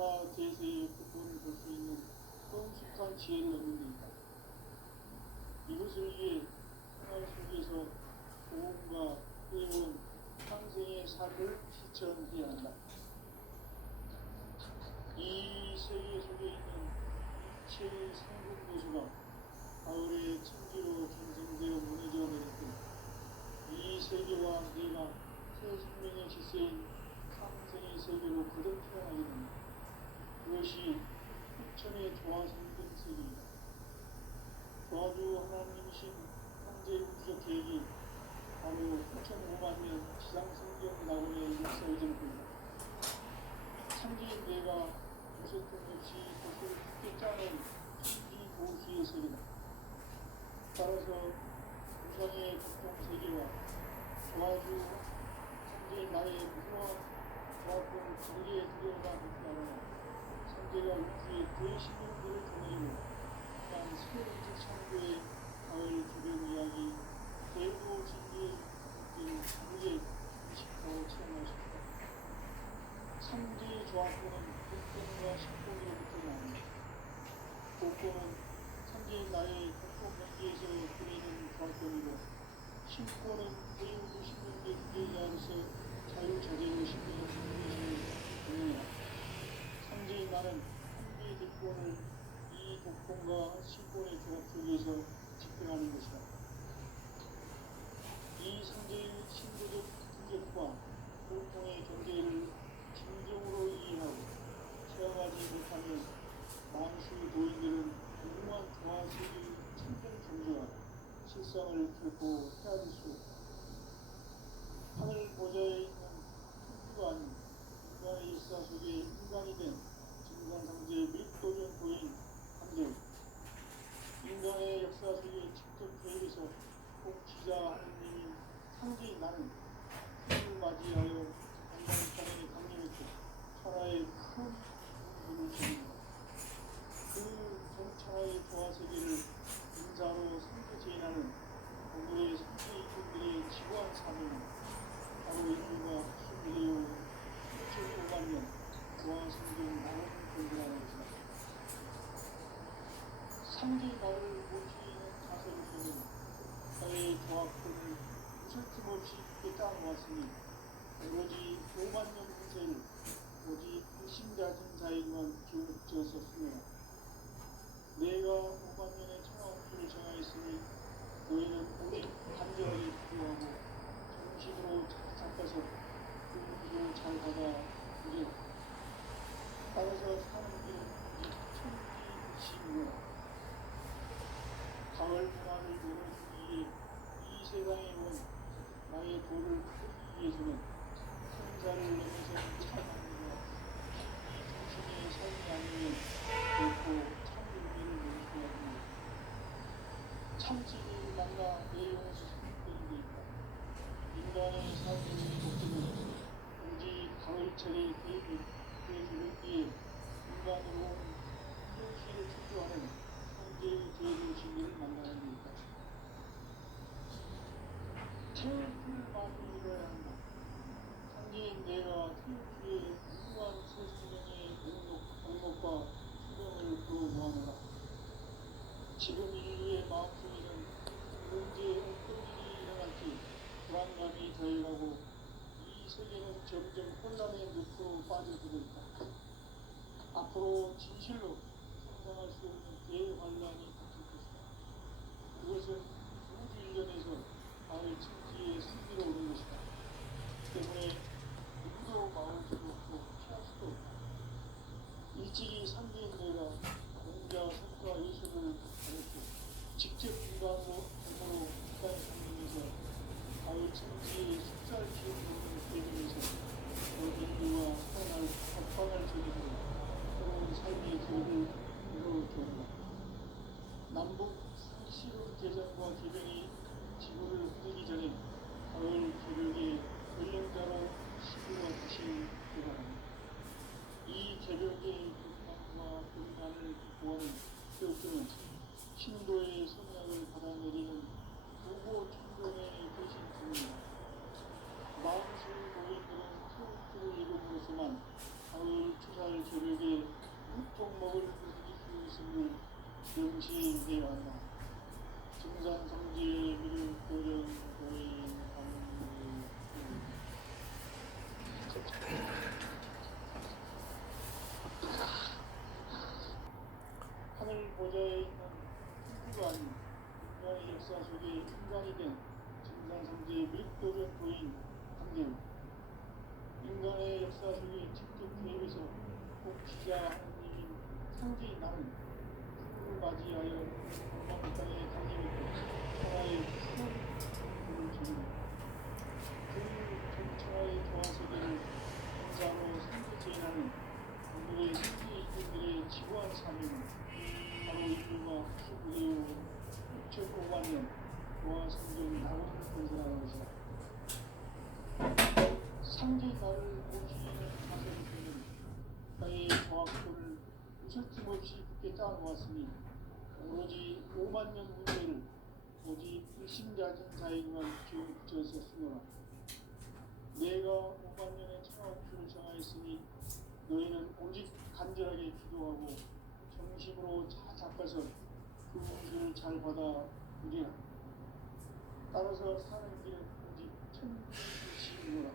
천하 대세의 국보를 볼 수 있는 성숙한 지혜를 얻는 데 있다. 이것을 위해 생활 속에서 고음과 해온 평생의 삶을 실천해야 한다. 이 세계 속에 있는 일체의 상급모수가 가을의 천지로 전생되어 무너져 내릴 때 이 세계와 내가 새 생명의 질서인 상생의 세계로 거듭 태어나게 됩니다. 그것이 흑천의 조화성등 세계이다. 조화주 하나님이신 현재 우주적 계획이 바로 8,500,000년 지상성경 낙원의 역사의 전부이다. 천지인 내가 무쇠통 없이 것을 굳게 짜는 천지 보수의 세계다. 따라서 우상의 국경 세계와 조화주 천지인 나의 무서운 조합을 관계에 들여다 놓고 천재가 우주의 그의 신명들을 보내고 난 새로운 창조의 가을 기변 이야기 대부 진리의 우리의 의식하고 체험할 수 있다. 천지의 조합권은 복권과 신권으로부터 나옵니다. 복권은 천지인 나의 공통 경계에서 그리는 조합권이고 신권은 대우주 신명의 주제자로서 자유자재로 신명의 주제를 보내라. 천지인 나는 한계의 대권을 이 복권과 신권의 조합 속에서 집행하는 것이다. 이 천지의 신도적 분격과 공통의 경계를 진정으로 이해하고 체험하지 못하면 만수 도인들은 무궁한 조화세계의 천정 경계와 실상을 결코 헤아릴 수 없다. 하늘 보좌에 있는 천주가 아닌 인간의 역사 속에 인간이 된 증산상제의 밀도전 고인 한들 인간의 역사 속에 직접 계획해서 복지자 하느님이 상제인 나는 생을 맞이하여 인간 땅에 강림했고 천하의 큰 공부를 지닙니다. 그 정천하의 조화세계를 인사로 상주 제인하는 오늘의 상주 이분들의 지구한 사명은 바로 인류가 수비되어 1,500,000년 조화성경 나오는 공부라는 것이다. 상주의 나를 모시는 자세로서는 나의 조합권을 무설틈 없이 굳게 짜놓았으니 오로지 50,000년 후세를 오직 불신자진 자에게만 기울여졌으며 내가 50,000년의 청하우주를 정하였으니 너희는 오직 단정하게 구조하고 정신으로 잡아서 그 우주를 잘 받아 보리라. 따라서 사는 길은 천지불식이며 가을 문화를 열어주기 위해 이 세상에 온 나의 도를 크기 위해서는 생사를 넘어선 참함과 이 정신의 삶이 아니면 결코 참윤리를 누릴 수가 없습니다. 참진리를 만나 내 영혼에서 생각되는 데 있다. 인간의 삶의 목적은 오직 가을철의 대기에 인간으로 현실을 창조하는 현재의 대도시를 만나는 데 있다. 태울풀 많이 이뤄야 한다. 천지인 내가 태울풀의 무궁한 세생명의 목록과 수명을 불어모아노라. 지금 인류의 마음속에는 언제 어떤 일이 일어날지 불안감이 더해가고 이 세계는 점점 혼란의 늪으로 빠져들고 있다. 앞으로 진실로 상상할 수 없는 대환란이 닥칠 것이다. 그것은 우주 일련에서 가을 천지의 승리로 오는 것이다. 때문에 누구도 막을 수도 없고 피할 수도 없다. 일찍이 상대인 내가 공자, 석가, 예술을 가르쳐 직접 인간으로 인간의 상징에서 가을 천지의 숫살 기억을 대면에서 인류와 합방할 적이고 새로운 삶의 계획을 이루어주었다. 남북 상시론 개정과 개변이 지구를 흔들기 전에 가을 개벽의 전령자로 시구가 다시 돌아갑니다. 이 개벽의 극망과 극난을 극복하는 교수는 신도의 성약을 받아내리는 부고 천종의 대신 중입니다. 마음술 노인들은 태울풀을 읽음으로써만 가을 추살 개벽의 있음을 명시해 왔나. 증산성질 미륵 도전 도인 강의 하늘 보좌에 있는 풍부가 아닌 인간의 역사 속에 인간이 된 증산성질 미륵 도전 도인 강대우. 인간의 역사 속에 직접 개입해서 복지자 하느님인 상제인 나는 그를 맞이하여 이 땅에 강림했고 천하의 큰 불을 지니고 그 천하의 조화세계를 인자로 상대제인하는 오늘의 세계인들의 지구한 사명은 바로 인류가 19대 6,500만 년 조화 성전 낙원을 건설하는 것이다. 상제인 나를 모시는 자세로서는 땅의 조화권을 웃을 없이 굳게 짜놓았으니 오로지 5만 년 문제를 오직 일심자진 자에게만 기운 붙여있었으므로 내가 5만 년의 천하옥주를 정하였으니 너희는 오직 간절하게 기도하고 정심으로 잘 닦아서 그 운수를 잘 받아 누리라. 따라서 사는 길은 오직 천지이시므로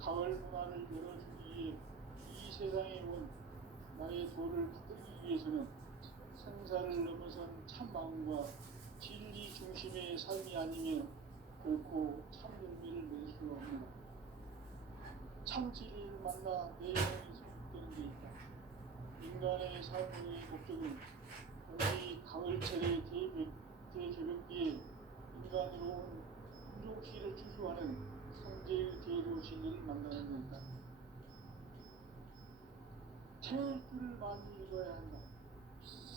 가을 문화를 열어주기 위해 이 세상에 온 나의 도를 받기 위해서는 생사를 넘어선 참 마음과 진리 중심의 삶이 아니면 결코 참 열매를 낼 수 없는 참 진리를 만나 내 영혼이 성숙되는 데 있다. 인간의 삶의 목적은 오늘 가을철의 대개벽기에 인간으로 온 풍족시를 추수하는 성제의 대로 진리를 만나는 데 있다. 태울 줄을 많이 읽어야 한다.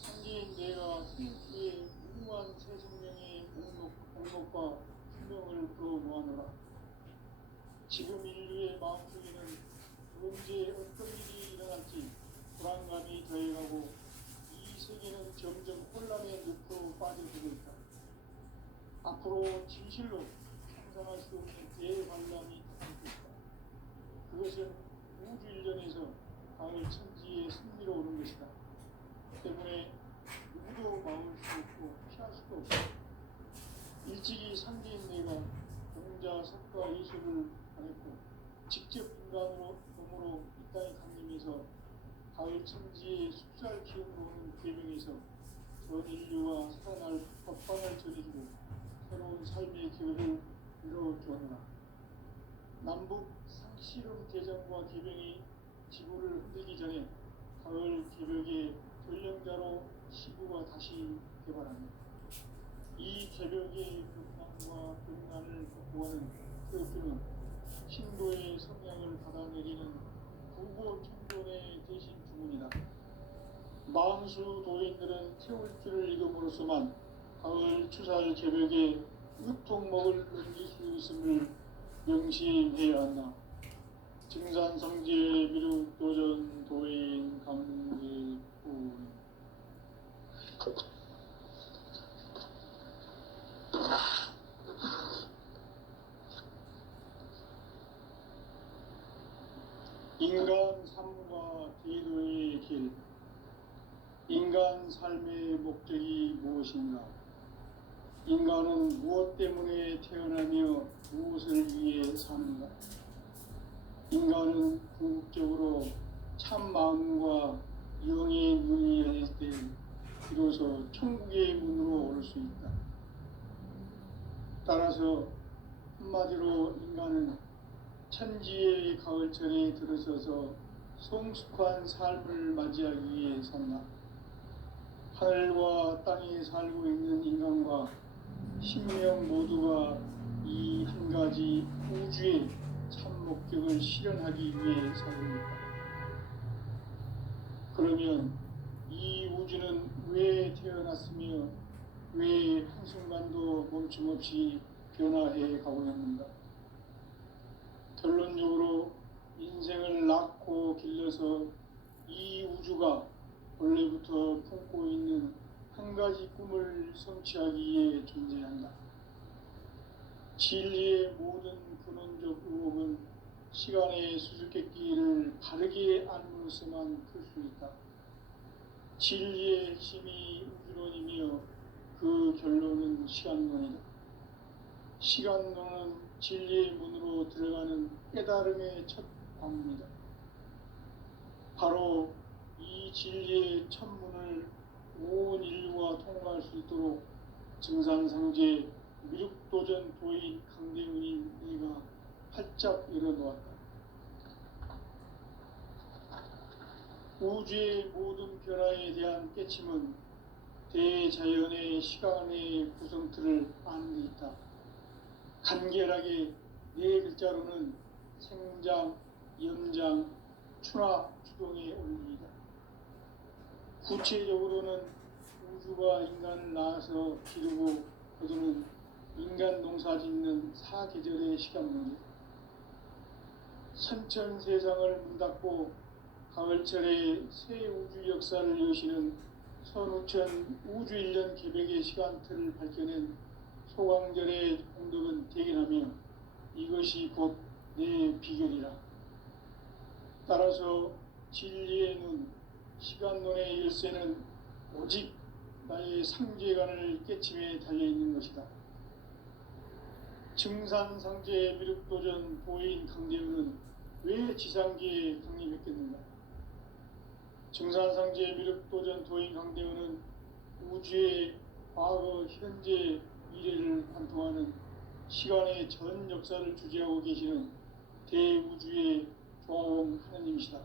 성제인 내가 태울주의 무궁한 새 생명의 목록과 생명을 불어모아노라. 지금 인류의 마음속에는 언제 어떤 일이 일어날지 불안감이 더해가고 이 세계는 점점 혼란의 늪으로 빠져들고 있다. 앞으로 진실로 상상할 수 없는 대환란이 닥치고 있다. 그것은 우주 일전에서 가을 천지의 승리로 오는 것이다. 때문에 누구도 막을 수 없고 피할 수도 없다. 일찍이 상제인 내가 공자, 석가, 예수를 보냈고 직접 인간으로 몸으로 이 땅에 강림해서 가을 천지의 숫살 기운으로 오는 계명에서 전 인류와 살아날 법방을 전해주고 새로운 삶의 기회를 이뤄주었노라. 남북 상씨름 대전과 계명이 지구를 흔들기 전에 가을 개벽의 전령자로 지구가 다시 개발합니다. 이 개벽의 벽난과 벽난을 극복하는 태극기는 신도의 성향을 받아내리는 부고 청존의 대신 주문이다. 만수 도인들은 태울 줄을 읽음으로써만 가을 추살 개벽의 으통목을 넘길 수 있음을 명시해야 한다. 증산성질 미륵 도전 도인 강일군 인간 삶과 기도의 길. 인간 삶의 목적이 무엇인가? 인간은 무엇 때문에 태어나며 무엇을 위해 사는가? 인간은 궁극적으로 참 마음과 영의 눈이 열릴 때 비로소 천국의 문으로 올 수 있다. 따라서 한마디로 인간은 천지의 가을철에 들어서서 성숙한 삶을 맞이하기 위해 산다. 하늘과 땅에 살고 있는 인간과 신명 모두가 이 한 가지 우주의 참 목적을 실현하기 위해 살고 있다. 그러면 이 우주는 왜 태어났으며 왜 한순간도 멈춤없이 변화해 가고 있는가? 결론적으로 인생을 낳고 길러서 이 우주가 원래부터 품고 있는 한 가지 꿈을 성취하기 위해 존재한다. 진리의 모든 근원적 의혹은 시간의 수수께끼를 바르게 알므로서만 풀 수 있다. 진리의 핵심이 우주론이며 그 결론은 시간론이다. 시간론은 진리의 문으로 들어가는 깨달음의 첫 관문이다. 바로 이 진리의 첫 문을 온 인류가 통과할 수 있도록 증산상제 미륵도전 도인 강대훈인 네가 활짝 열어놓았다. 우주의 모든 변화에 대한 깨침은 대자연의 시간의 구성틀을 아는 데 있다. 간결하게 네 글자로는 생장, 연장, 추나 추동의 원리이다. 구체적으로는 우주가 인간을 낳아서 기르고 거두는 인간 농사 짓는 사계절의 시간론이다. 선천 세상을 문 닫고 가을철에 새 우주 역사를 여시는 선우천 우주 1년 개백의 시간틀을 밝혀낸 소강절의 공덕은 대견하며 이것이 곧 내 비결이라. 따라서 진리의 눈, 시간론의 열쇠는 오직 나의 상제관을 깨침에 달려있는 것이다. 증산상제 미륵도전 보인 강대훈은 왜 지상계에 강림했겠는가? 증산상제 미륵도전 도인 강대훈은 우주의 과거, 현재, 미래를 관통하는 시간의 전 역사를 주재하고 계시는 대우주의 조화원 하느님이시다.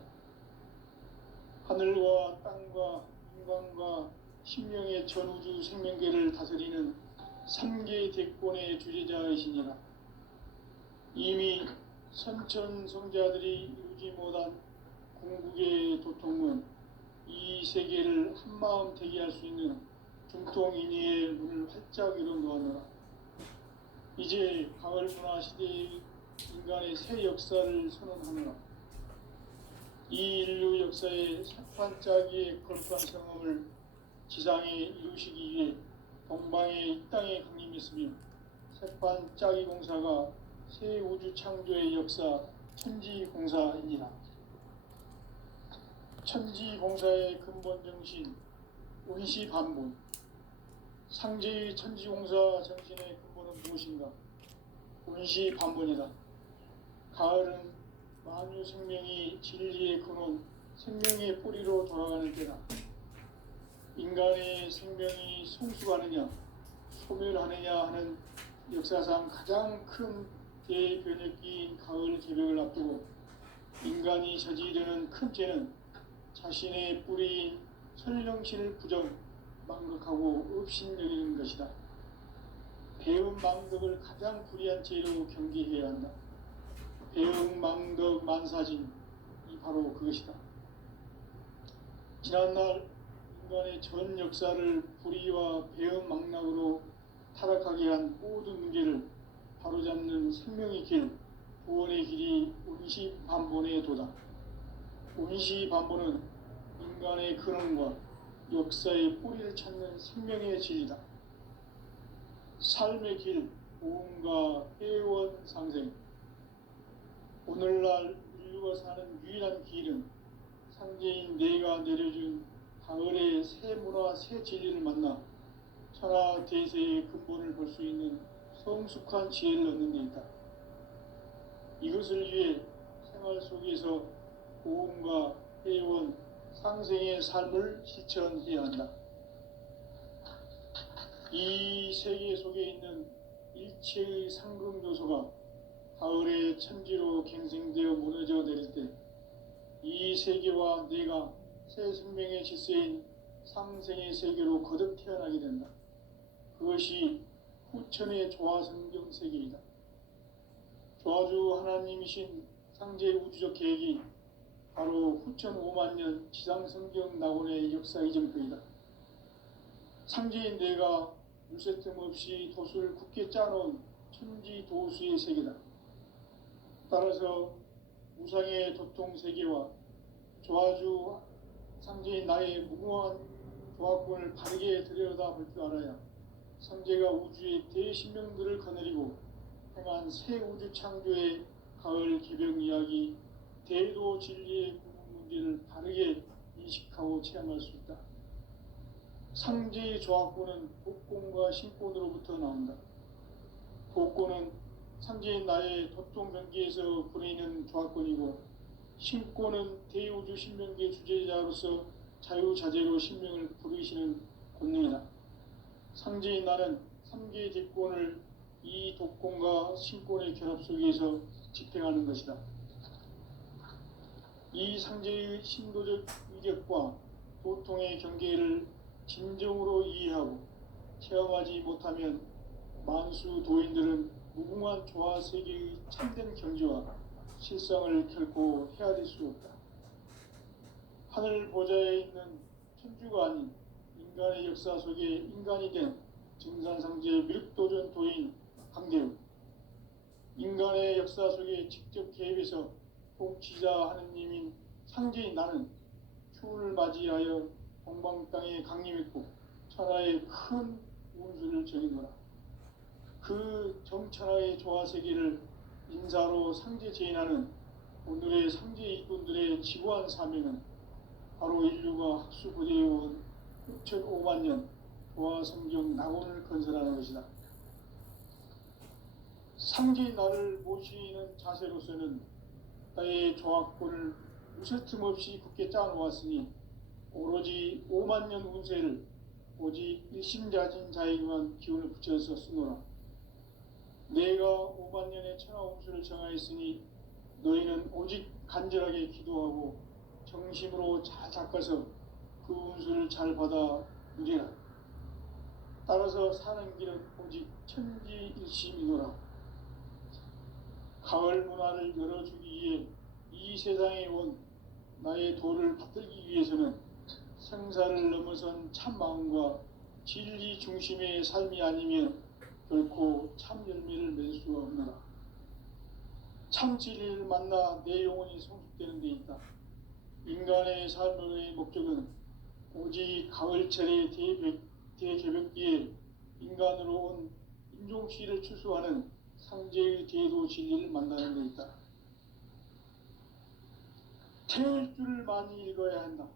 하늘과 땅과 인간과 신명의 전우주 생명계를 다스리는 3개 대권의 주재자이시니라. 이미 선천성자들이 이루지 못한 궁극의 도통은 이 세계를 한마음 되게 할 수 있는 중통인의의 문을 활짝 열어놓았노라. 이제 가을 문화 시대의 인간의 새 역사를 선언하노라. 이 인류 역사의 새판짜기의 거룩한 성험을 지상에 이루시기 위해 동방의 이 땅에 강림했으며 새판짜기 공사가 새 우주 창조의 역사 천지공사이니라. 천지공사의 근본 정신 운시반본. 상제의 천지공사 정신의 근본은 무엇인가? 운시반본이다. 가을은 만유 생명이 진리의 근원, 생명의 뿌리로 돌아가는 때다. 인간의 생명이 성숙하느냐, 소멸하느냐 하는 역사상 가장 큰 대변혁기인 가을 개벽을 앞두고 인간이 저지르는 큰 죄는 자신의 뿌리인 설령신을 부정, 망극하고 업신여기는 것이다. 배움 망덕을 가장 불의한 죄로 경계해야 한다. 배움 망덕 만사진이 바로 그것이다. 지난날 인간의 전 역사를 불의와 배움 망락으로 타락하게 한 모든 문제를 바로잡는 생명의 길, 구원의 길이 운시반본의 도다. 운시반본은 인간의 근원과 역사의 뿌리를 찾는 생명의 진리다. 삶의 길, 보험과 회원 상생. 오늘날 인류가 사는 유일한 길은 상제인 내가 내려준 가을의 새 문화, 새 진리를 만나 천하 대세의 근본을 볼 수 있는 성숙한 지혜를 얻는 데 있다. 이것을 위해 생활 속에서 보험과 회원, 상생의 삶을 실천해야 한다. 이 세계 속에 있는 일체의 상금 요소가 가을의 천지로 갱생되어 무너져 내릴 때 이 세계와 내가 새 생명의 질서인 상생의 세계로 거듭 태어나게 된다. 그것이 후천의 조화성경 세계이다. 조화주 하나님이신 상제 우주적 계획이 바로 후천 5만년 지상성경 낙원의 역사 이정표이다. 상제인 내가 물새틈 없이 도수를 굳게 짜놓은 천지도수의 세계다. 따라서 우상의 도통세계와 조화주 상제인 나의 무궁한 조화권을 바르게 들여다볼 줄 알아야 상제가 우주의 대신명들을 거느리고 행한 새 우주 창조의 가을 개벽 이야기, 대도 진리의 궁극 문제를 바르게 인식하고 체험할 수 있다. 상제의 조합권은 독권과 신권으로부터 나온다. 독권은 상제인 나의 도통 경계에서 부리는 조합권이고, 신권은 대우주 신명계 주제자로서 자유자재로 신명을 부르시는 권능이다. 상제인 나는 삼계의 대권을 이 독권과 신권의 결합 속에서 집행하는 것이다. 이 상제의 신도적 위력과 도통의 경계를 진정으로 이해하고 체험하지 못하면 만수 도인들은 무궁한 조화 세계의 참된 경지와 실상을 결코 헤아릴 수 없다. 하늘 보좌에 있는 천주가 아닌 인간의 역사 속에 인간이 된 증산상제 미륵도전 도인 강대우, 인간의 역사 속에 직접 개입해서 통치자 하느님인 상제인 나는 추운을 맞이하여 동방 땅에 강림했고 천하의 큰 운수를 정해노라. 그 정천하의 조화세계를 인사로 상제 제인하는 오늘의 상제 일꾼들의 지구한 사명은 바로 인류가 학수고대해온 6,500만 년 조화성경 낙원을 건설하는 것이다. 상제인 나를 모시는 자세로서는 나의 조합권을 무쇠 틈 없이 굳게 짜놓았으니 오로지 5만 년 운세를 오직 일심자진 자에게만 기운을 붙여서 쓰노라. 내가 5만 년의 천하 운수를 정하였으니 너희는 오직 간절하게 기도하고 정심으로 잘 닦아서 그 운수를 잘 받아 누리라. 따라서 사는 길은 오직 천지일심이노라. 가을 문화를 열어주기 위해 이 세상에 온 나의 도를 받들기 위해서는 생사를 넘어선 참 마음과 진리 중심의 삶이 아니면 결코 참 열매를 맺을 수가 없노라. 참 진리를 만나 내 영혼이 성숙되는 데 있다. 인간의 삶의 목적은 오직 가을철의 대개벽기에 인간으로 온 인종시를 추수하는 상제의 대도 진리를 만나는 데 있다. 태일주를 많이 읽어야 한다.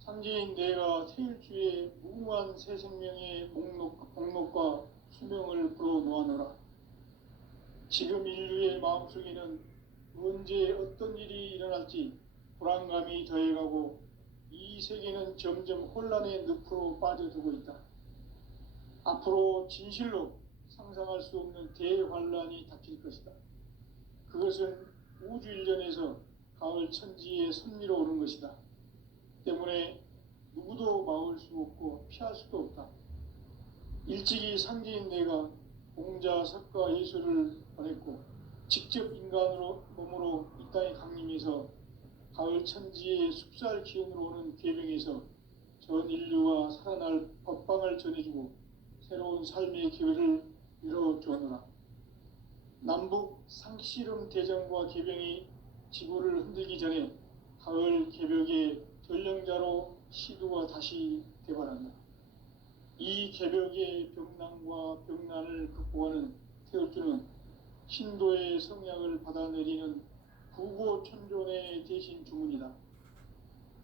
상제인 내가 태일주의 무궁한 새 생명의 목록과 수명을 불어놓아노라. 지금 인류의 마음속에는 언제 어떤 일이 일어날지 불안감이 더해가고 이 세계는 점점 혼란의 늪으로 빠져들고 있다. 앞으로 진실로 상상할 수 없는 대환란이 닥칠 것이다. 그것은 우주 일전에서 가을 천지에 선미로 오는 것이다. 때문에 누구도 막을 수 없고 피할 수도 없다. 일찍이 상제인 내가 공자, 석가, 예수를 보냈고 직접 인간으로 몸으로 이 땅에 강림해서 가을 천지의 숲살 기운으로 오는 계명에서 전 인류가 살아날 법방을 전해주고 새로운 삶의 기회를 열어주었노라. 남북 상씨름 대전과 개병이 지구를 흔들기 전에 가을 개벽의 전령자로 시두가 다시 개발한다. 이 개벽의 병난과 병난을 극복하는 태울주는 신도의 성약을 받아내리는 구고천존의 대신 주문이다.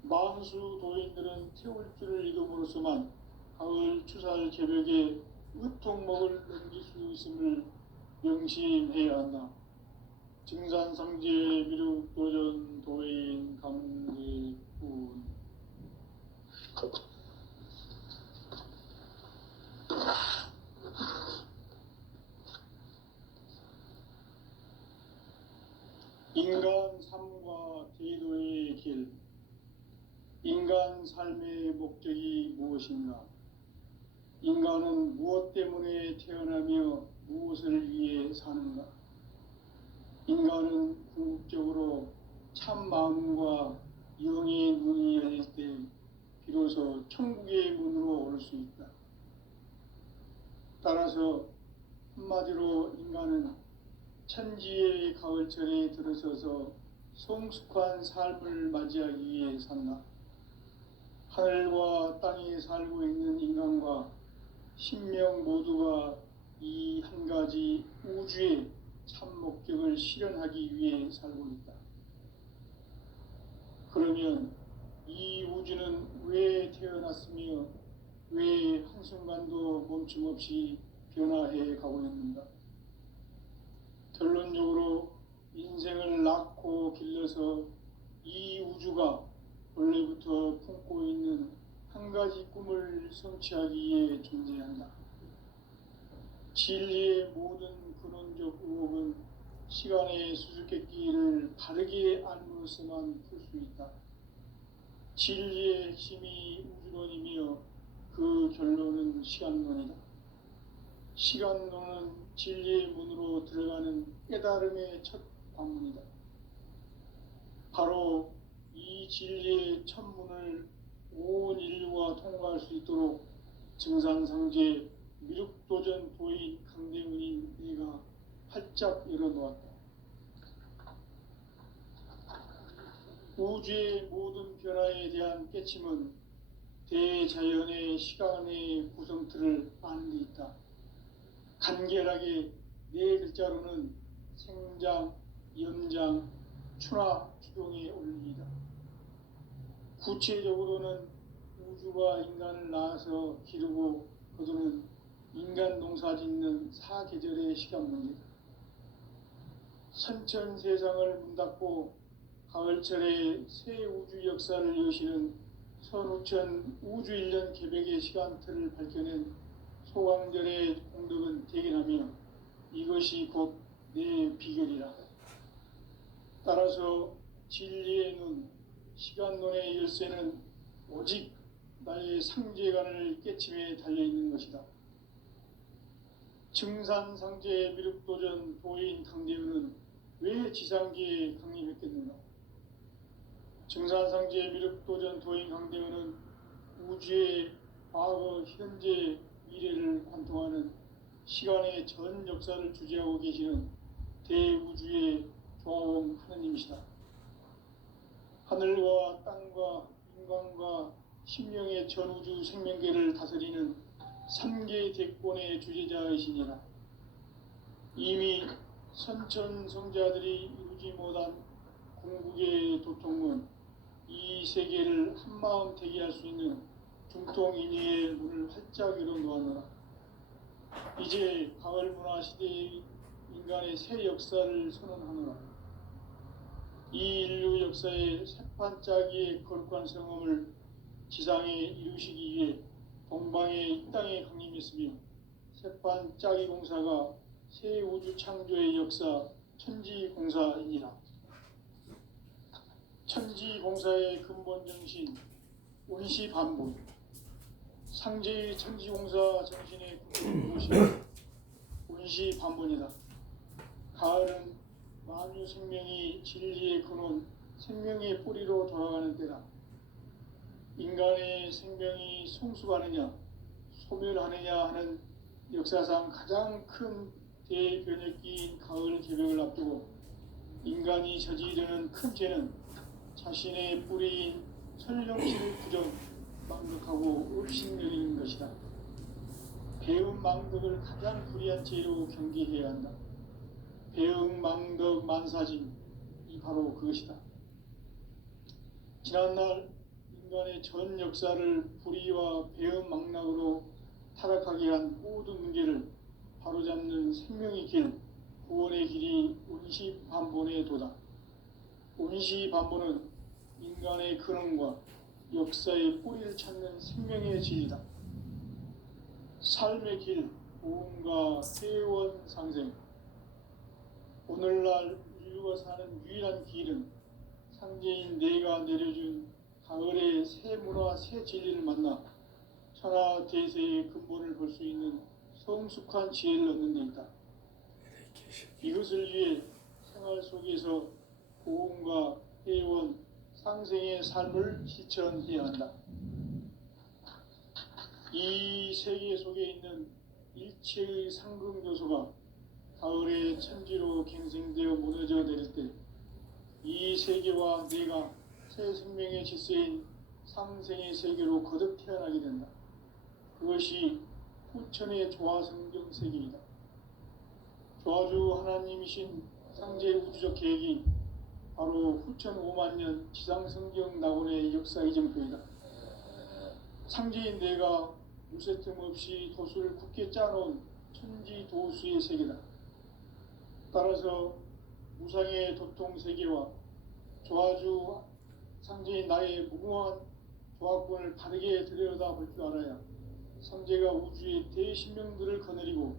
만수 도인들은 태울주를 이름으로서만 가을 추살 개벽에 의통목을 넘길 수 있음을 명심해야 한다. 증산상제 미륵도전 도인 강대군. 인간 삶과 제도의 길. 인간 삶의 목적이 무엇인가? 인간은 무엇 때문에 태어나며 무엇을 위해 사는가? 인간은 궁극적으로 참 마음과 영의 눈이 열릴 때 비로소 천국의 문으로 올 수 있다. 따라서 한마디로 인간은 천지의 가을철에 들어서서 성숙한 삶을 맞이하기 위해 산다. 하늘과 땅에 살고 있는 인간과 신명 모두가 이 한 가지 우주의 참 목적을 실현하기 위해 살고 있다. 그러면 이 우주는 왜 태어났으며 왜 한순간도 멈춤 없이 변화해 가고 있는가? 결론적으로 인생을 낳고 길러서 이 우주가 원래부터 품고 있는 한 가지 꿈을 성취하기 위해 존재한다. 진리의 모든 근원적 의혹은 시간의 수수께끼를 바르게 알므로서만 풀 수 있다. 진리의 핵심이 우주론이며 그 결론은 시간론이다. 시간론은 진리의 문으로 들어가는 깨달음의 첫 관문이다. 바로 이 진리의 첫 문을 온 인류가 통과할 수 있도록 증산상제 미륵도전 도인 강대문인 내가 활짝 열어놓았다. 우주의 모든 변화에 대한 깨침은 대자연의 시간의 구성틀을 아는 데 있다. 간결하게 네 글자로는 생장, 연장, 추나 추동의 원리이다. 구체적으로는 우주가 인간을 낳아서 기르고 거두는 인간 농사 짓는 사계절의 시간 문제다. 선천 세상을 문닫고 가을철에 새 우주 역사를 여시는 선우천 우주 1년 개백의 시간틀을 밝혀낸 소강절의 공덕은 대견하며 이것이 곧 내 비결이라. 따라서 진리의 눈, 시간론의 열쇠는 오직 나의 상제관을 깨침에 달려있는 것이다. 증산상제 미륵도전 도인 강대우는 왜 지상계에 강림했겠는가? 증산상제 미륵도전 도인 강대우는 우주의 과거, 현재, 미래를 관통하는 시간의 전 역사를 주재하고 계시는 대우주의 조화원 하느님이시다. 하늘과 땅과 인간과 신명의 전우주 생명계를 다스리는 3개 대권의 주재자이시니라. 이미 선천성자들이 이루지 못한 궁극의 도통은 이 세계를 한마음 되게 할 수 있는 중통인의의 문을 활짝 열어놓았노라. 이제 가을 문화 시대의 인간의 새 역사를 선언하노라. 이 인류 역사의 새판짜기의 거룩한 성험을 지상에 이루시기 위해 동방의 이 땅에 강림했으며 새판짜기 공사가 새 우주 창조의 역사 천지공사이니라. 천지공사의 근본 정신 운시반복, 상제의 천지공사 정신의 근본 무엇이 운시반복이다. 가을은 만유 생명이 진리의 근원, 생명의 뿌리로 돌아가는 때다. 인간의 생명이 성숙하느냐, 소멸하느냐 하는 역사상 가장 큰 대변혁기인 가을 개벽을 앞두고 인간이 저지르는 큰 죄는 자신의 뿌리인 설령신을 부정, 망덕하고 업신여기는 것이다. 배음 망덕을 가장 불의한 죄로 경계해야 한다. 배음 망덕 만사진, 이 바로 그것이다. 지난날 인간의 전 역사를 불의와 배음 망락으로 타락하게 한 모든 문제를 바로잡는 생명의 길, 구원의 길이 운시반본의 도다. 운시반본은 인간의 근원과 역사의 뿌리를 찾는 생명의 진리다. 삶의 길, 보험과 회원 상생. 오늘날 인류가 사는 유일한 길은 상제인 내가 내려준 가을의 새 문화, 새 진리를 만나 천하 대세의 근본을 볼 수 있는 성숙한 지혜를 얻는 데 있다. 이것을 위해 생활 속에서 보험과 회원, 상생의 삶을 실천해야 한다. 이 세계 속에 있는 일체의 상금 요소가 가을의 천지로 갱생되어 무너져 내릴 때 이 세계와 내가 새 생명의 질서인 상생의 세계로 거듭 태어나게 된다. 그것이 후천의 조화성경 세계이다. 조화주 하나님이신 상제 우주적 계획이 바로 후천 5만 년 지상성경 낙원의 역사 이정표이다. 상제인 내가 무쇠틈 없이 돛을 굳게 짜놓은 천지도수의 세계다. 따라서 무상의 도통 세계와 조화주 상제인 나의 무궁한 조합권을 바르게 들여다볼 줄 알아야 삼재가 우주의 대신명들을 거느리고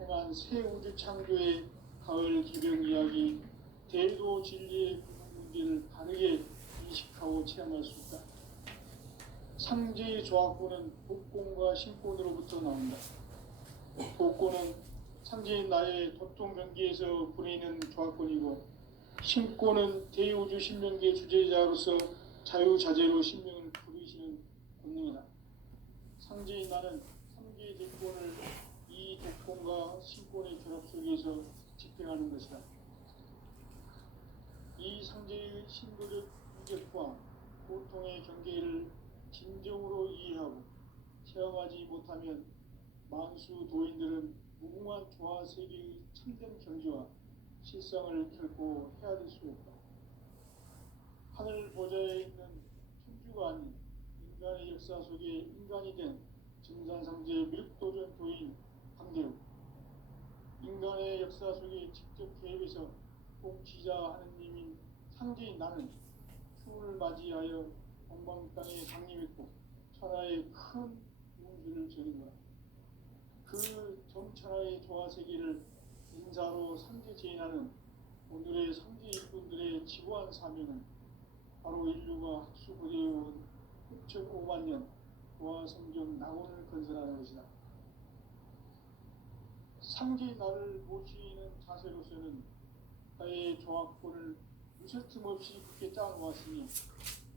행한 새 우주 창조의 가을 기병 이야기, 대도 진리의 근원 문제를 바르게 인식하고 체험할 수 있다. 상제의 조합권은 복권과 신권으로부터 나온다. 복권은 상제인 나의 도통 경계에서 부리는 조합권이고, 신권은 대우주 신명계 주제자로서 자유자재로 신명을 부르시는 권능이다. 상제인 나는 삼계의 대권을 이 독권과 신권의 결합 속에서 집행하는 것이다. 이 상제의 신도적 인격과 고통의 경계를 진정으로 이해하고 체험하지 못하면 만수 도인들은 무궁한 조화 세계의 참된 경지와 실상을 결코 헤아릴 수 없다. 하늘 보좌에 있는 천주가 아닌 인간의 역사 속에 인간이 된 증산상제 밀도전 도인 강대우, 인간의 역사 속에 직접 개입해서 통치자 하느님인 상제인 나는 추운을 맞이하여 동방 땅에 강림했고 천하의 큰 운수를 저린 거라. 그 정천하의 조화세계를 인사로 상제 제인하는 오늘의 상제 일꾼들의 지고한 사명은 바로 인류가 학수고대해온 6,500만 년 조화성경 낙원을 건설하는 것이다. 상제 나를 모시는 자세로서는 나의 조합권을 무쇠틈 없이 굳게 짜놓았으니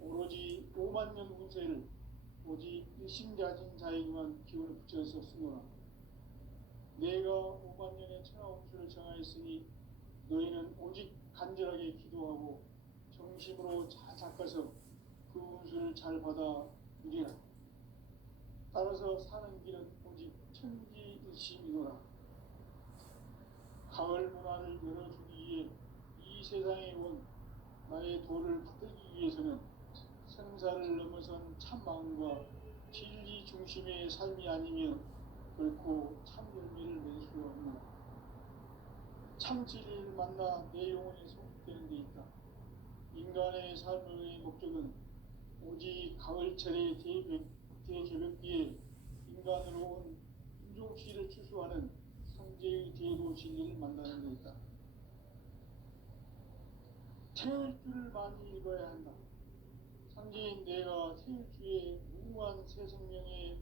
오로지 5만 년 운세를 오직 일심자진 자에게만 기운을 붙여서 쓰노라. 내가 5만 년의 천하 운수를 정하였으니 너희는 오직 간절하게 기도하고 정심으로 잘 닦아서 그 운수를 잘 받아 누리라. 따라서 사는 길은 오직 천지일심이노라. 가을 문화를 열어주기 위해 이 세상에 온 나의 도를 받들기 위해서는 생사를 넘어선 참마음과 진리 중심의 삶이 아니면 결코 참 열매를 맺을 수가 없노라. 참 진리를 만나 내 영혼이 성숙되는 데 있다. 인간의 삶의 목적은 오직 가을철의 대개벽기에 인간으로 온 인종시를 추수하는 상제의 대도 진리를 만나는 데 있다. 태일주를 많이 읽어야 한다. 상제인 내가 태일주의 무궁한 새 생명의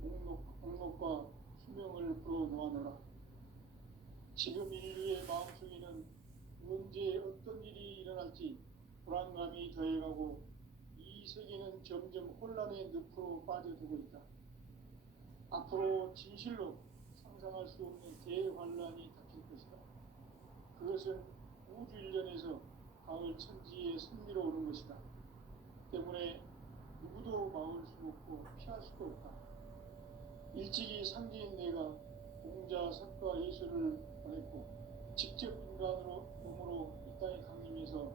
목록과 수명을 불어놓아노라. 지금 인류의 마음속에는 언제 어떤 일이 일어날지 불안감이 더해가고 이 세계는 점점 혼란의 늪으로 빠져들고 있다. 앞으로 진실로 상상할 수 없는 대환란이 닥칠 것이다. 그것은 우주 일련에서 가을 천지의 승리로 오는 것이다. 때문에 누구도 막을 수 없고 피할 수도 없다. 일찍이 상제인 내가 공자, 석가, 예수를 보냈고 직접 인간으로 몸으로 이 땅에 강림해서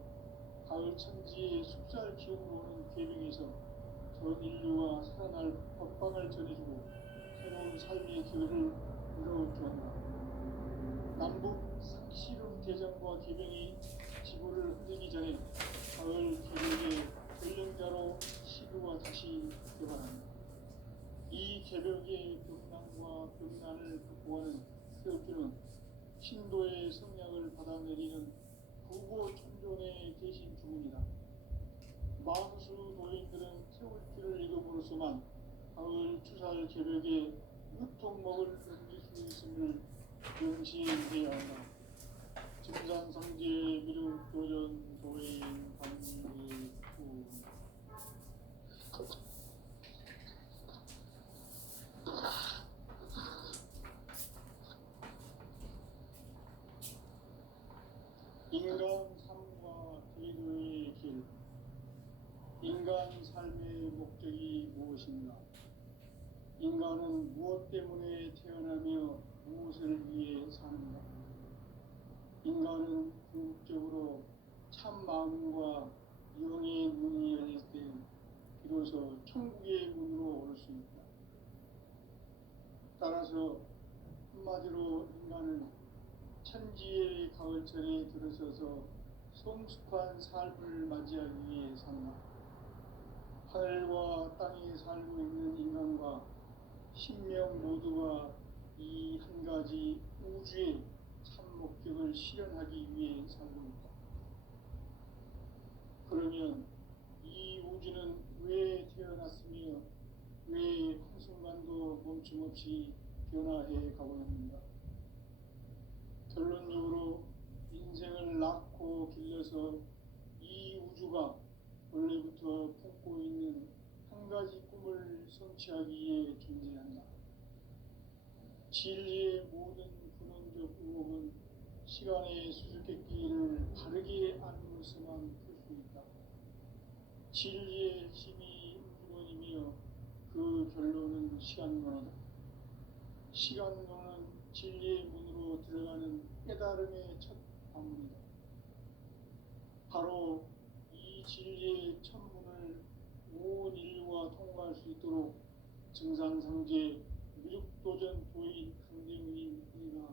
가을 천지의 숲살 기운으로 오는 계명에서 전 인류와 살아날 법방을 전해주고 새로운 삶의 기회를 열어주었다. 남북 상시름 대전과 계명이 지구를 흔들기 전에 가을 개벽의 전령자로 시도가 다시 개발한다. 이 개벽의 병난과 병난을 극복하는 태엽주는 신도의 성량을 받아내리는 부고 천존의 대신 주문이다. 만수 도인들은 태울주를 읽음으로써만 가을 추살 개벽에 유통목을 넘길 수 있음을 명시해야 한다. 증산상제 미륵도전 도인 관리후 인간 삶과 대도의 길. 인간 삶의 목적이 무엇인가? 인간은 무엇 때문에 태어나며 무엇을 위해 사는가? 인간은 궁극적으로 참 마음과 영의 문이 열릴 때 비로소 천국의 문으로 올 수 있다. 한마디로 인간은 천지의 가을철에 들어서서 성숙한 삶을 맞이하기 위해 산다. 하늘과 땅에 살고 있는 인간과 신명 모두가 이 한 가지 우주의 참 목적을 실현하기 위해 살고 있다. 그러면 이 우주는 왜 태어났으며 왜 한순간도 멈춤없이 변화해 가고 있는가? 결론적으로 인생을 낳고 길러서 이 우주가 원래부터 품고 있는 한 가지 꿈을 성취하기 위해 존재한다. 진리의 모든 근원적 의혹은 시간의 수수께끼를 바르게 알므로서만 풀 수 있다. 진리의 핵심이 우주론이며 그 결론은 시간론이다. 시간론은 진리의 문으로 들어가는 깨달음의 첫 방문이다. 바로 이 진리의 첫 문을 온 인류가 통과할 수 있도록 증산상제 미륵도전 도인 강대문인 우리가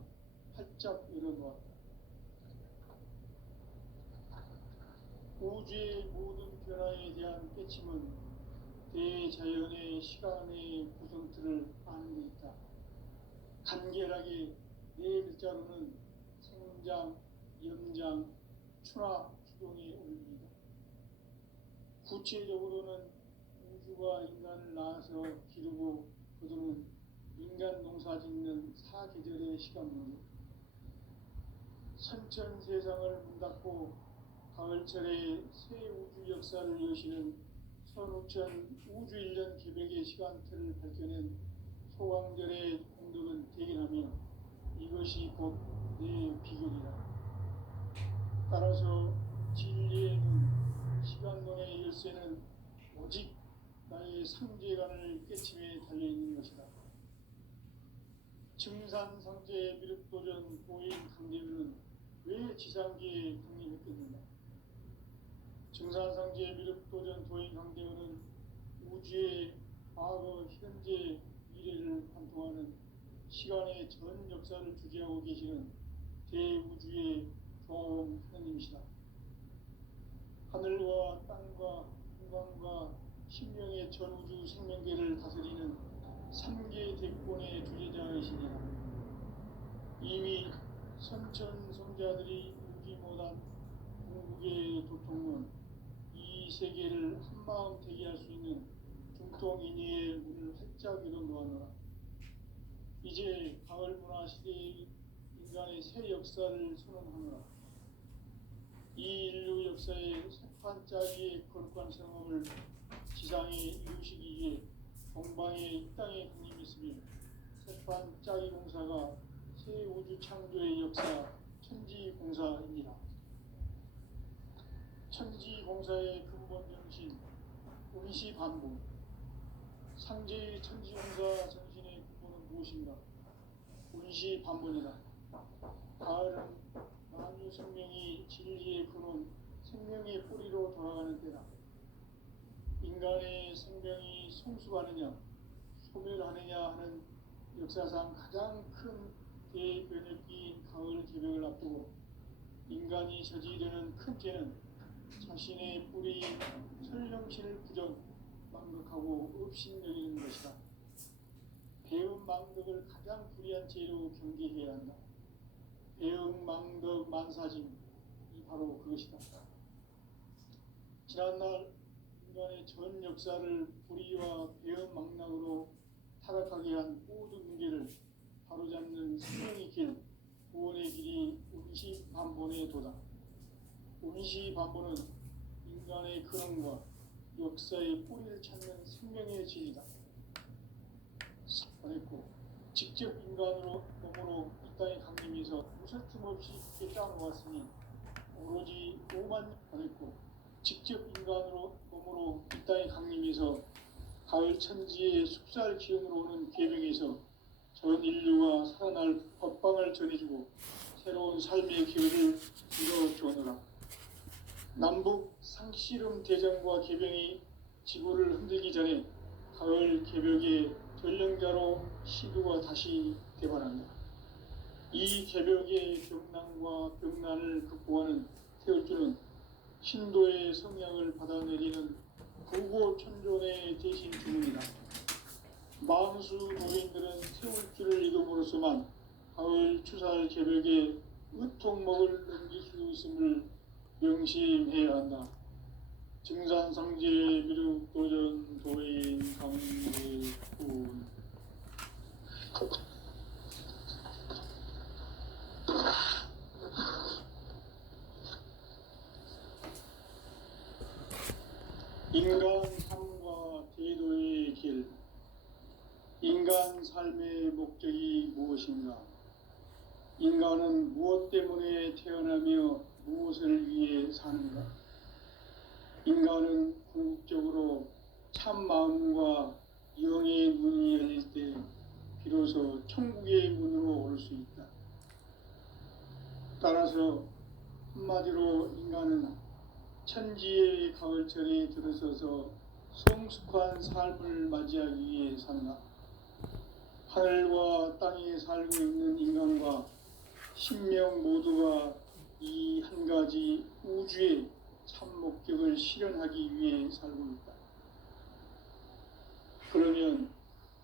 활짝 열어놓았다. 우주의 모든 변화에 대한 깨침은 대자연의 시간의 구성틀을 아는 데 있다. 간결하게 네 글자로는 생장, 염장, 추나 추동의 원리이다. 구체적으로는 우주가 인간을 낳아서 기르고 거두는 인간 농사 짓는 사계절의 시간론이다. 선천 세상을 문 닫고 가을철에 새 우주 역사를 여시는 선우천 우주 1년 개벽의 시간틀을 밝혀낸 소강절의 공덕은 대견하며 이것이 곧 내 비결이다. 따라서 진리의 눈, 시간론의 열쇠는 오직 나의 상제관을 깨침에 달려있는 것이다. 증산상제 미륵도전 보인 강대문은 왜 지상계에 강림했겠는가? 증산상제 미륵도전 도인 강대문은 우주의 과거, 현재, 미래를 관통하는 시간의 전 역사를 주재하고 계시는 대우주의 조화원 하나님이시다. 하늘과 땅과 공간과 신명의 전우주 생명계를 다스리는 3계 대권의 주재자이시니라. 이미 선천성자들이 울지 못한 궁극의 도통은 이 세계를 한마음 되게 할 수 있는 중통인의의 문을 활짝 열어놓아노라. 이제 가을 문화 시대의 인간의 새 역사를 선언하노라. 이 인류 역사의 새판짜기의 거룩한 경험을 지상에 이루시기 위해 동방의 이 땅에 강림했으며 새판짜기 공사가 새 우주 창조의 역사 천지공사입니다. 천지공사의 근본 정신 운시반복. 상제의 천지공사 정신의 근본은 무엇인가? 운시반복이다. 가을은 만유 생명이 진리의 근원, 생명의 뿌리로 돌아가는 때다. 인간의 생명이 성숙하느냐, 소멸하느냐 하는 역사상 가장 큰 대변혁기인 가을 개벽을 앞두고 인간이 저지르는 큰 죄는 자신의 뿌리인 설령신을 부정, 망극하고 업신여기는 것이다. 배움 망덕을 가장 불의한 죄로 경계해야 한다. 배움 망덕 만사짐이 바로 그것이다. 지난날 인간의 전 역사를 불의와 배움 망락으로 타락하게 한 모든 문제를 바로잡는 생명의 길, 구원의 길이 운시반본의 도다. 운시반본은 인간의 근원과 역사의 뿌리를 찾는 생명의 진리다. 보냈고 직접 인간으로 몸으로 이 땅에 강림해서 무설틈 없이 깨달아놓았으니 오로지 오만 보냈고 직접 인간으로 몸으로 이 땅에 강림해서 가을 천지의 숲살 기운으로 오는 계명에서 전 인류가 살아날 법방을 전해주고 새로운 삶의 기회를 이뤄주느라. 남북 상씨름 대전과 계병이 지구를 흔들기 전에 가을 개벽의 전령자로 시도가 다시 대발한다. 이 개벽의 병난과 병난을 극복하는 태울주는 신도의 성향을 받아내리는 부고천존의 대신 주문이다. 망수 도인들은 태울주를 이름으로서만 가을 추살 개벽의 의통목을 넘길 수 있음을 명심해야 한다. 증산상제 미륵도전 도인 강대군. 인간 삶과 제도의 길. 인간 삶의 목적이 무엇인가? 인간은 무엇 때문에 태어나며 무엇을 위해 사는가? 인간은 궁극적으로 참 마음과 영의 문이 열릴 때 비로소 천국의 문으로 올 수 있다. 따라서 한마디로 인간은 천지의 가을철에 들어서서 성숙한 삶을 맞이하기 위해 산다. 하늘과 땅에 살고 있는 인간과 신명 모두가 이 한 가지 우주의 참 목적을 실현하기 위해 살고 있다. 그러면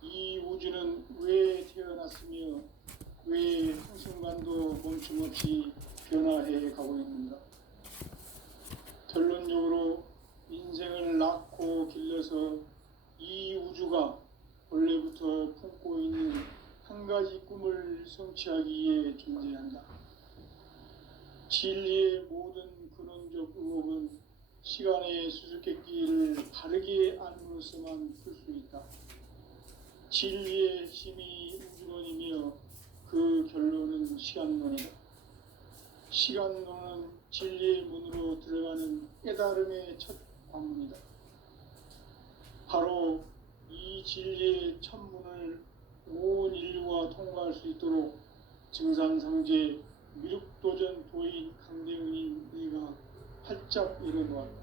이 우주는 왜 태어났으며 왜 한순간도 멈춤없이 변화해 가고 있는가? 결론적으로 인생을 낳고 길러서 이 우주가 원래부터 품고 있는 한 가지 꿈을 성취하기 위해 존재한다. 진리의 모든 근원적 의혹은 시간의 수수께끼를 바르게 알므로서만 풀 수 있다. 진리의 힘이 우주론이며 그 결론은 시간론이다. 시간론은 진리의 문으로 들어가는 깨달음의 첫 관문이다. 바로 이 진리의 첫 문을 온 인류가 통과할 수 있도록 증산상제 미륵도전 도인 강대훈인 네가 활짝 일어놓았다.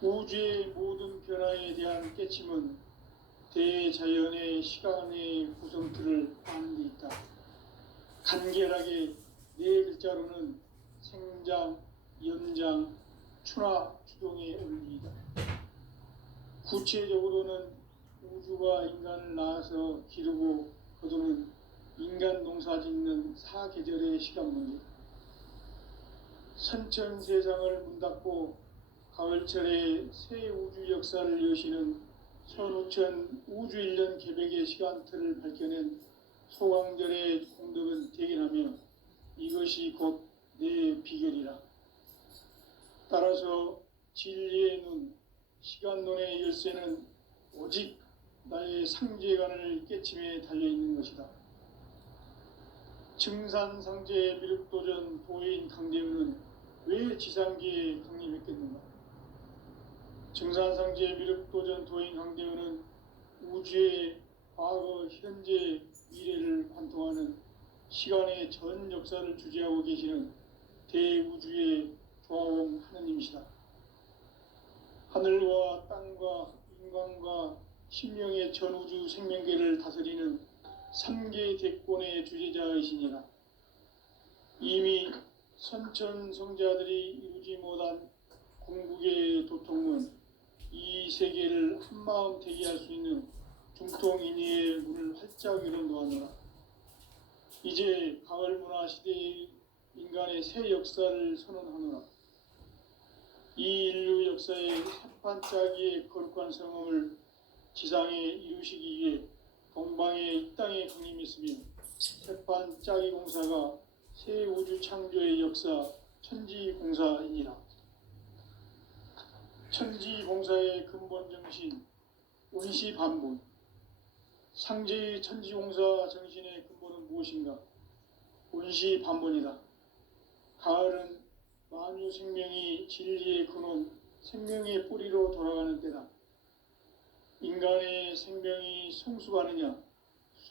우주의 모든 변화에 대한 깨침은 대자연의 시간의 구성틀을 아는 데 있다. 간결하게 네 글자로는 생장, 연장, 추나 추동의 원리이다. 구체적으로는 우주가 인간을 낳아서 기르고 거두는 인간 농사 짓는 사계절의 시간 문제. 선천 세상을 문 닫고 가을철에 새 우주 역사를 여시는 선우천 우주 1년 개벽의 시간틀을 밝혀낸 소강절의 공덕은 대견하며 이것이 곧 내 비결이라. 따라서 진리의 눈, 시간론의 열쇠는 오직 나의 상제관을 깨침에 달려있는 것이다. 증산상제 미륵도전 도인 강대훈은 왜 지상계에 강림했겠는가? 증산상제 미륵도전 도인 강대훈은 우주의 과거, 현재, 미래를 관통하는 시간의 전 역사를 주재하고 계시는 대우주의 조화원 하느님이시다. 하늘과 땅과 인간과 신명의 전우주 생명계를 다스리는 3계 대권의 주재자이시니라. 이미 선천성자들이 이루지 못한 궁극의 도통은 이 세계를 한마음 되게 할 수 있는 중통인의의 문을 활짝 열어놓았노라. 이제 가을 문화 시대의 인간의 새 역사를 선언하노라. 이 인류 역사의 새판짜기의 거룩한 성험을 지상에 이루시기 위해 동방의 이 땅에 강림했으며 새판짜기 공사가 새 우주 창조의 역사 천지공사이니라. 천지공사의 근본 정신 운시반본. 상제의 천지공사 정신의 근본은 무엇인가? 운시반본이다. 가을은 만유 생명이 진리의 근원, 생명의 뿌리로 돌아가는 때다. 인간의 생명이 성숙하느냐,